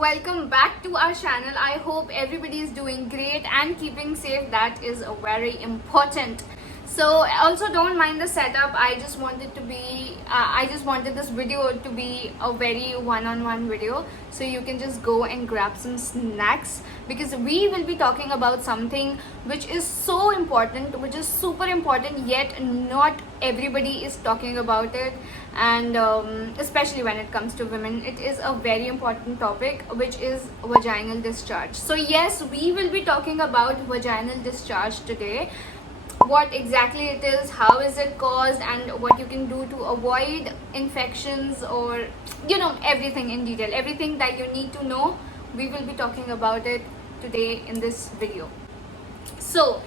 welcome back to our channel. I hope everybody is doing great and keeping safe. That is very important. So also don't mind the setup. I just wanted this video to be a very one-on-one video, so you can just go and grab some snacks, because we will be talking about something which is so important, which is super important, yet not everybody is talking about it. And especially when it comes to women, it is a very important topic, which is vaginal discharge. So yes, we will be talking about vaginal discharge today. What exactly it is, how is it caused, and what you can do to avoid infections, or everything in detail, everything that you need to know. We will be talking about it today in this video. So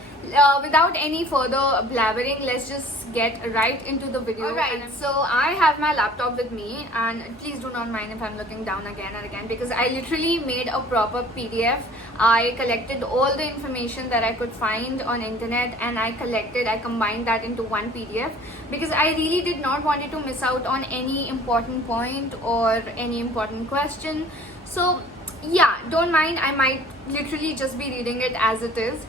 without any further blabbering, let's just get right into the video. Alright, so I have my laptop with me, and please do not mind if I'm looking down again and again, because I literally made a proper PDF. I collected all the information that I could find on internet, and I combined that into one PDF, because I really did not want you to miss out on any important point or any important question. So yeah, don't mind, I might literally just be reading it as it is.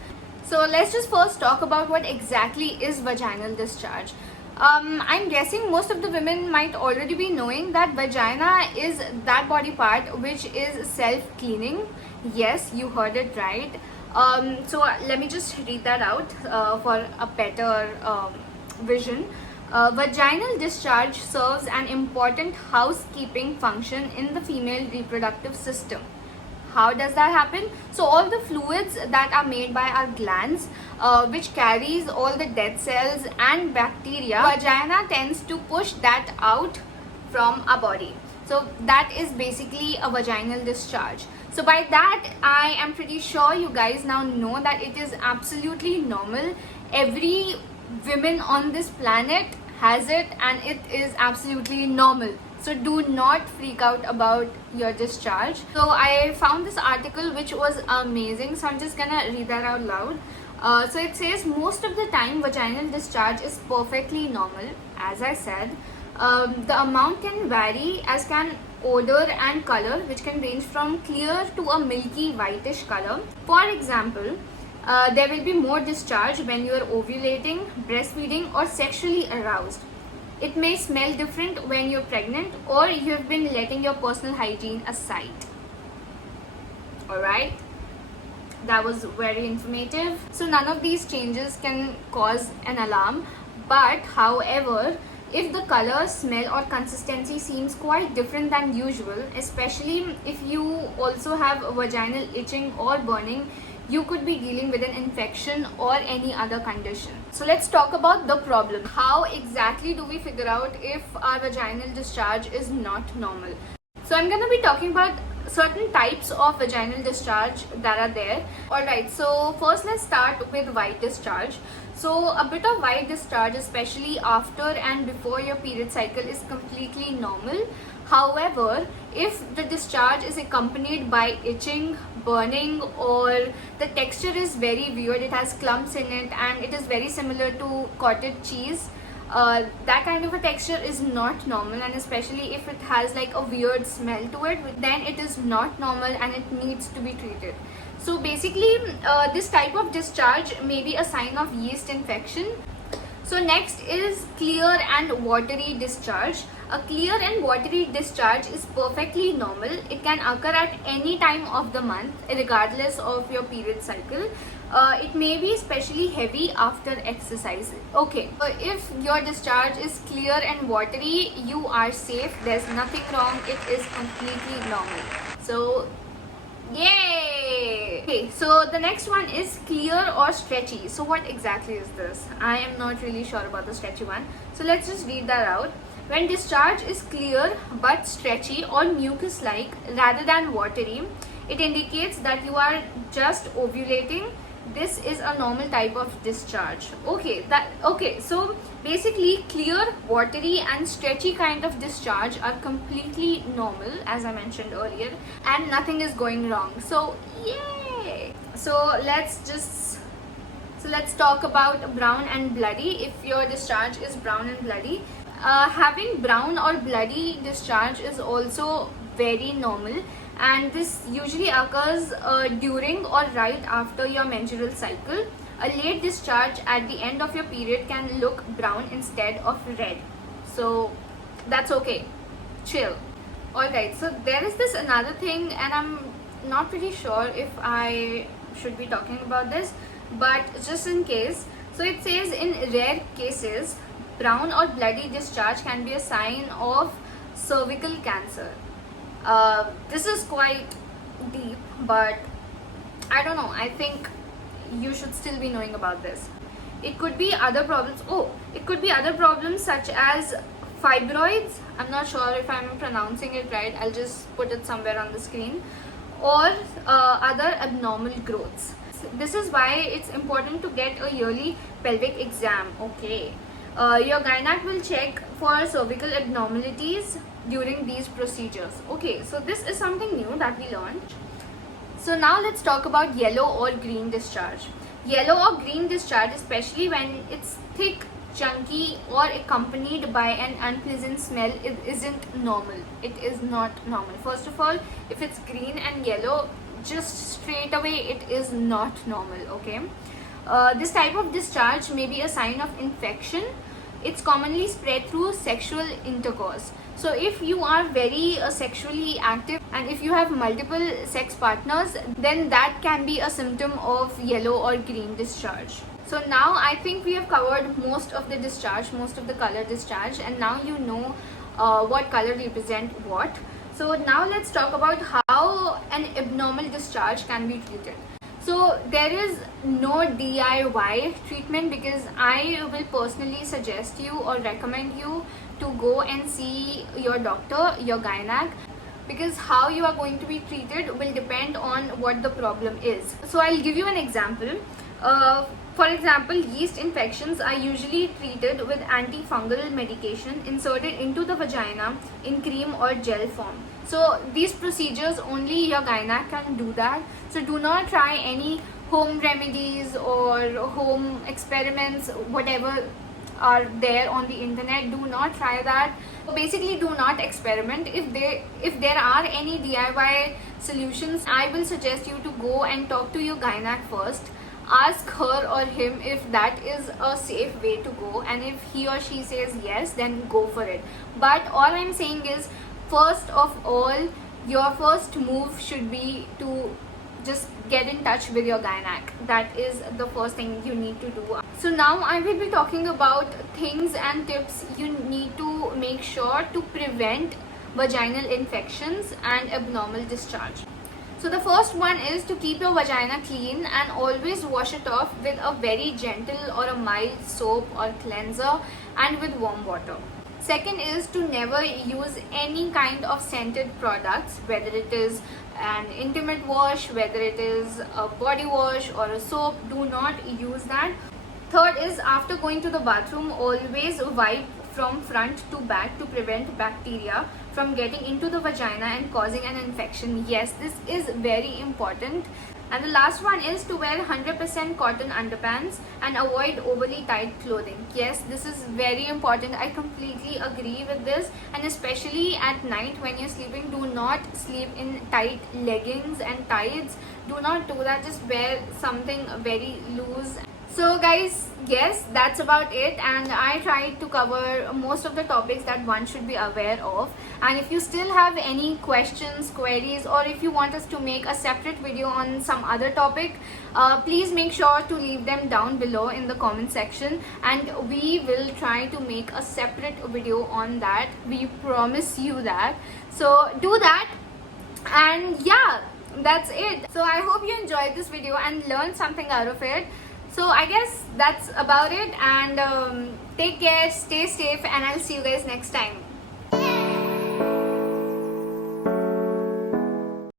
So let's just first talk about what exactly is vaginal discharge. I'm guessing most of the women might already be knowing that vagina is that body part which is self-cleaning. Yes, you heard it right. So let me just read that out for a better vision. Vaginal discharge serves an important housekeeping function in the female reproductive system. How does that happen? So all the fluids that are made by our glands, which carries all the dead cells and bacteria, vagina tends to push that out from our body. So that is basically a vaginal discharge. So by that, I am pretty sure you guys now know that it is absolutely normal. Every woman on this planet has it, and it is absolutely normal. So do not freak out about your discharge. So I found this article which was amazing, so I'm just gonna read that out loud. So it says, most of the time vaginal discharge is perfectly normal. As I said, the amount can vary, as can odor and color, which can range from clear to a milky whitish color. For example, there will be more discharge when you are ovulating, breastfeeding, or sexually aroused. It may smell different when you're pregnant, or you have been letting your personal hygiene aside. Alright, that was very informative. So none of these changes can cause an alarm, but however, if the color, smell, or consistency seems quite different than usual, especially if you also have vaginal itching or burning, you could be dealing with an infection or any other condition. So let's talk about the problem. How exactly do we figure out if our vaginal discharge is not normal? So I'm going to be talking about certain types of vaginal discharge that are there. Alright, so first let's start with white discharge. So a bit of white discharge, especially after and before your period cycle, is completely normal. However, if the discharge is accompanied by itching, burning, or the texture is very weird, it has clumps in it, and it is very similar to cottage cheese, that kind of a texture is not normal. And especially if it has like a weird smell to it, then it is not normal and it needs to be treated. So basically, this type of discharge may be a sign of yeast infection. So next is clear and watery discharge. A clear and watery discharge is perfectly normal. It can occur at any time of the month, regardless of your period cycle. It may be especially heavy after exercise. Okay, so if your discharge is clear and watery, you are safe. There's nothing wrong. It is completely normal. So yay! Okay, so the next one is clear or stretchy. So what exactly is this? I am not really sure about the stretchy one. So let's just read that out. When discharge is clear but stretchy or mucus-like rather than watery, it indicates that you are just ovulating. This is a normal type of discharge. Okay, so basically clear, watery, and stretchy kind of discharge are completely normal, as I mentioned earlier, and nothing is going wrong. So yay! So let's talk about brown and bloody. If your discharge is brown and bloody, having brown or bloody discharge is also very normal, and this usually occurs during or right after your menstrual cycle. A late discharge at the end of your period can look brown instead of red, so that's okay, chill. Alright, so there is this another thing, and I'm not pretty sure if I should be talking about this, but just in case. So it says, in rare cases, brown or bloody discharge can be a sign of cervical cancer. This is quite deep, but I don't know, I think you should still be knowing about this. It could be other problems. It could be other problems such as fibroids. I'm not sure if I'm pronouncing it right. I'll just put it somewhere on the screen. Or other abnormal growths. This is why it's important to get a yearly pelvic exam. Okay. Your gynac will check for cervical abnormalities during these procedures. Okay, so this is something new that we learned. So now let's talk about yellow or green discharge. Yellow or green discharge, especially when it's thick, chunky, or accompanied by an unpleasant smell, it isn't normal. It is not normal. First of all, if it's green and yellow, just straight away it is not normal, okay? This type of discharge may be a sign of infection. It's commonly spread through sexual intercourse. So if you are very sexually active and if you have multiple sex partners, then that can be a symptom of yellow or green discharge. So now I think we have covered most of the discharge, most of the color discharge, and now you know what color represent what. So now let's talk about how an abnormal discharge can be treated. So there is no DIY treatment, because I will personally suggest you or recommend you to go and see your doctor, your gynac, because how you are going to be treated will depend on what the problem is. So I'll give you an example. For example, yeast infections are usually treated with antifungal medication inserted into the vagina in cream or gel form. So these procedures, only your gynac can do that. So do not try any home remedies or home experiments, whatever are there on the internet. Do not try that. So basically, do not experiment. If there are any DIY solutions, I will suggest you to go and talk to your gynac first. Ask her or him if that is a safe way to go, and if he or she says yes, then go for it. But all I'm saying is, first of all, your first move should be to just get in touch with your gynac. That is the first thing you need to do. So now I will be talking about things and tips you need to make sure to prevent vaginal infections and abnormal discharge. So the first one is to keep your vagina clean and always wash it off with a very gentle or a mild soap or cleanser and with warm water. Second is to never use any kind of scented products, whether it is an intimate wash, whether it is a body wash or a soap. Do not use that. Third is, after going to the bathroom, always wipe from front to back to prevent bacteria from getting into the vagina and causing an infection. Yes, this is very important. And the last one is to wear 100% cotton underpants and avoid overly tight clothing. Yes, this is very important. I completely agree with this. And especially at night when you're sleeping, do not sleep in tight leggings and tights. Do not do that. Just wear something very loose. So guys, yes, that's about it, and I tried to cover most of the topics that one should be aware of. And if you still have any questions, queries, or if you want us to make a separate video on some other topic, please make sure to leave them down below in the comment section, and we will try to make a separate video on that. We promise you that. So do that, and yeah, that's it. So I hope you enjoyed this video and learned something out of it. So I guess that's about it, and take care, stay safe, and I'll see you guys next time.